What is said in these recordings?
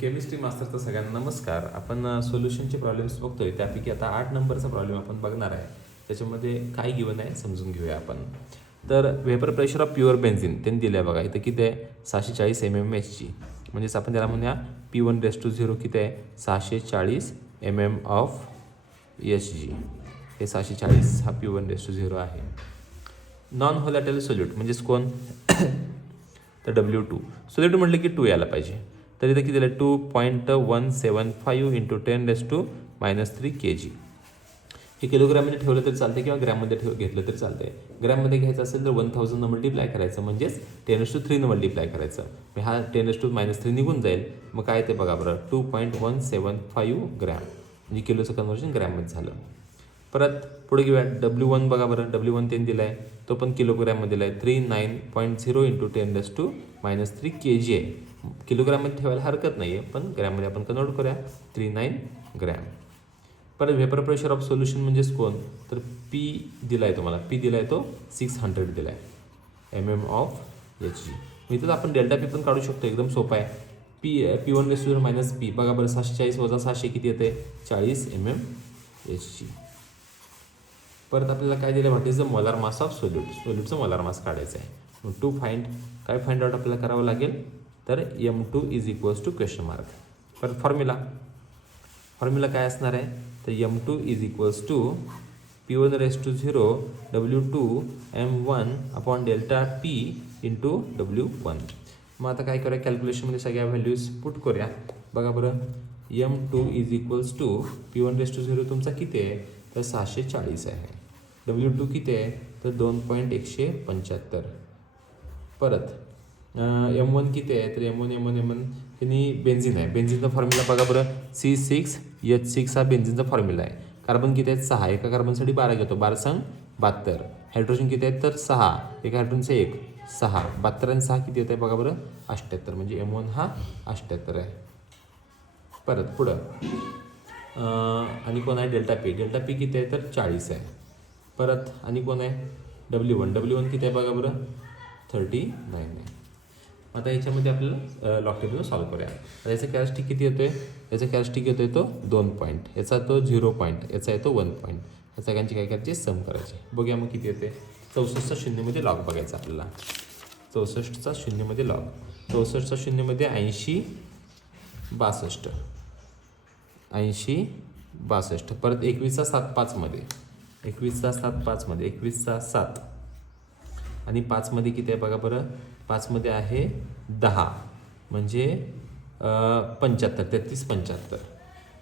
Chemistry मास्टरचा सगळ्यांना नमस्कार. आपण सोल्युशनचे प्रॉब्लेम्स बघतोय, त्यापैकी आता 8 नंबरचा प्रॉब्लेम आपण बघणार आहे. त्याच्यामध्ये काय गिवन आहे समजून घेऊया आपण. तर vapour pressure of pure benzene त्यांनी दिलं आहे बघा. इथं किती आहे 640 mmHg. म्हणजेच आपण त्याला म्हणूया P1 किती आहे 640 mm ऑफ Hg. हे 640 हा P1 आहे. नॉन व्होलॅटाइल सोल्यूट म्हणजेच कोण तर W2. सोल्यूट म्हटलं की 2 यायला पाहिजे. तर इथं किती दिलं 2.175 इंटू 10⁻³ kg. हे किलोग्राममध्ये ठेवलं तरी चालते किंवा ग्रॅममध्ये घेतलं तरी चालतंय. ग्रॅममध्ये घ्यायचं असेल तर 1000 मल्टिप्लाय करायचं, म्हणजेच 10⁻³ मल्टिप्लाय करायचं. मग हा 10⁻³ निघून जाईल. मग काय ते बघा बरं 2.175 ग्रॅम म्हणजे किलोचं कन्व्हर्जन ग्रॅममध्ये झालं. परत पुढे घेऊया W1 बघा बरं. W1 त्यांनी दिला आहे, तो पण किलोग्रॅममध्ये दिला आहे. 39.0 इंटू 10⁻³ kg आहे. किलोग्राममध्ये ठेवायला हरकत नाही आहे, पण ग्रॅममध्ये आपण कन्वर्ट करूया 39 ग्रॅम. परत वेपर प्रेशर ऑफ सोल्युशन म्हणजेच कोण तर P दिला आहे तुम्हाला. P दिला आहे तो 600 दिला आहे mm ऑफ Hg. इथं आपण डेल्टा P पण काढू शकतो, एकदम सोपा आहे. P1 - P बघा बरं 640 वजा 600 किती येते 40 mmHg. परत आपल्याला काय दिलं what is the molar mass of solute. सोल्यूटचं मोलार मास काढायचं आहे. मग काय फाइंड आउट आपल्याला करावं लागेल तर M2 = ? परत फॉर्म्युला काय असणार आहे तर M2 = P1 W2 M1 upon delta P into W1. मग आता काय करूया कॅल्क्युलेशनमध्ये सगळ्या व्हॅल्यूज पुट करूया. बघा बरं M2 = P1 तुमचा किती आहे तर 640 आहे. W2 किती आहे तर 2.175. परत M1 किती आहे तर M1 त्यांनी बेन्झिन आहे. बेन्झिनचा फॉर्म्युला बघा बरं C6H6 हा बेन्झिनचा फॉर्म्युला आहे. कार्बन किती आहेत 6. एका कार्बनसाठी 12 घेतो, 12 संग 72. हायड्रोजन किती आहेत तर 6. एका हायड्रोजनचं 1 6. 72 आणि 6 किती येत आहे बघा बरं 78. म्हणजे M1 हा 78 आहे. परत पुढं आणि कोण आहे डेल्टा P किती आहे तर 40 आहे. परत आणि कोण आहे W1 किती आहे बघा बरं 39 आहे. आता याच्यामध्ये आपल्याला लॉग टेबल सॉल्व्ह करूया. आता याचा कॅरेस्टिक किती येतोय याचा कॅरेस्टिक येतोय तो 2 पॉईंट, याचा तो 0 पॉईंट, याचा येतो 1 पॉईंट. या सगळ्यांची काय करायची सम करायची. बघूया मग किती येते. 64चा शून्यमध्ये लॉग बघायचा आपल्याला. 64चा शून्यमध्ये लॉग. 64चा शून्यमध्ये 80 62 80 62. परत 21चा 7 5 मध्ये 21चा 7 5 मध्ये 21चा 7 आणि 5 मध्ये किती आहे बघा बरं 5 मध्ये आहे 10 म्हणजे 75 33 75.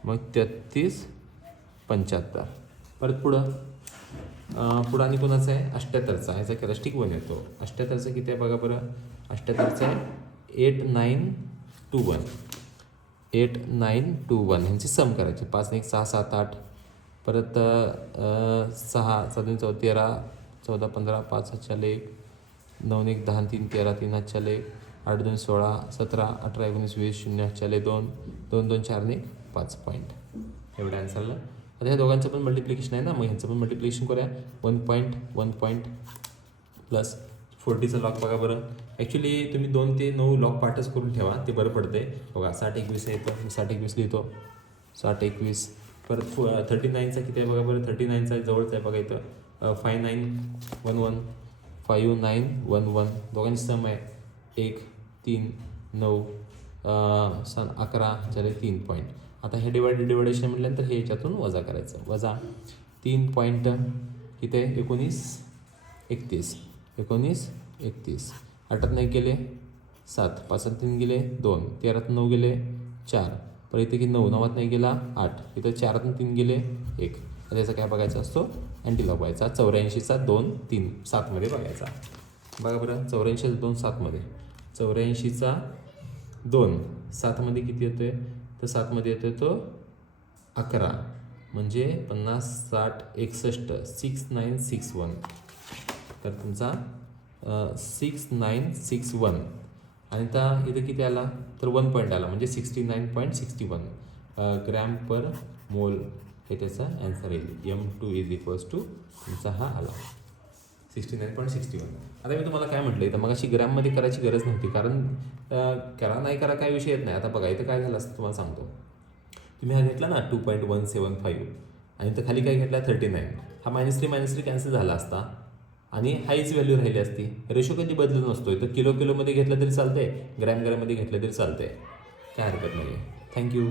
मग 33 75. परत पुढं आणि कोणाचं आहे 78चा. ह्याचा कॅरेस्टिक 1 येतो. 78चं किती आहे बघा बरं 78चं आहे 8921 8921. ह्यांची सम करायची. 5 1 6 7 8. परत 6 7 14 13 14 15 5 4 1 9 1 10 3 13 3 4 1 8 2 16 17 18 19 20 0 4 2 2 2 4 1 5 पॉईंट. एवढं आन्सरला. आता ह्या दोघांचं पण मल्टिप्लिकेशन आहे ना, मग ह्यांचं पण मल्टिप्लिकेशन करूया. 1 पॉईंट 1 पॉईंट प्लस 40चं लॉग बघा बरं. ॲक्च्युली तुम्ही 2 ते 9 लॉग पार्टच करून ठेवा, ते बरं पडतंय. बघा 60 21 आहे येतं, 60 21 लिहितो 60 21. परत 39चा किती आहे बघा बरं 39चा जवळचा आहे बघा इथं 5911 5911. दोघांची सम आहे 1 3 9 11 झाले 3 पॉईंट. आता हे डिवायडेशन म्हटल्यानंतर हे याच्यातून वजा करायचं. वजा 3 पॉईंट किती आहे 19 31 19 31. 8 नाही गेले 7 5 3 गेले 2 13 9 गेले 4. परत इथे की 9 9 नाही गेला 8. इथं 4 3 गेले 1. त्याचा काय बघायचा असतो अँटीलॉग बघायचा. 84चा 2 3 7 मध्ये बघायचा. बघा बरं 84चा 2 7 मध्ये 84चा 2 7 मध्ये किती येतोय तर 7 मध्ये येतोय तो 11 म्हणजे 50 60 61 6961. तर तुमचा 6961. आणि आता इथं किती आला तर 1 पॉईंट आला म्हणजे 69.61 ग्रॅम पर मोल हे त्याचा ॲन्सर येईल. M2 = तुमचा हा आला 69.61. आता मी तुम्हाला काय म्हटलं तर मग अशी ग्रॅममध्ये करायची गरज नव्हती, कारण करा नाही करा काय विषय येत नाही. आता बघा इथं काय झालं असतं तुम्हाला सांगतो. तुम्ही हा घेतला ना 2.175 आणि इथं खाली काय घेतला 39. हा -3 कॅन्सल झाला असता आणि हाईच व्हॅल्यू राहिली असती. रेशो कधी बदलत नसतो. तर किलोमध्ये घेतलं तरी चालतंय, ग्रॅममध्ये घेतलं तरी चालतंय, काय हरकत नाही आहे. थँक्यू.